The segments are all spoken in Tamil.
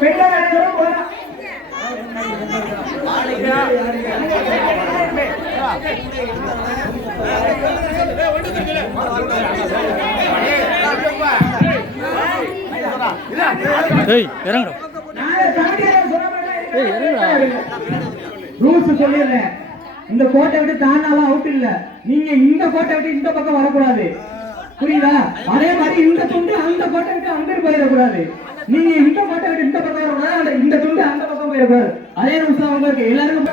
பெண்கள் ஏய் ரூல்ஸ் சொல்லிடுறேன். இந்த கோட்டை விட்டு தாண்டாலாம் அவுட் இல்ல. நீங்க இந்த கோட்டை விட்டு இந்த பக்கம் வரக்கூடாது. புரியுதா? அதே மாதிரி இந்த துண்டு அந்த கோட்டை விட்டு அங்கிட்டு போயிடக்கூடாது. நீங்க போயிருப்பார் அதே நிமிஷம் அவங்களுக்கு எல்லாருக்கும்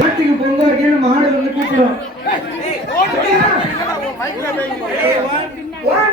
பட்டிக்கு பொங்க வைக்கணும் வந்து கூப்பிடுறோம். One.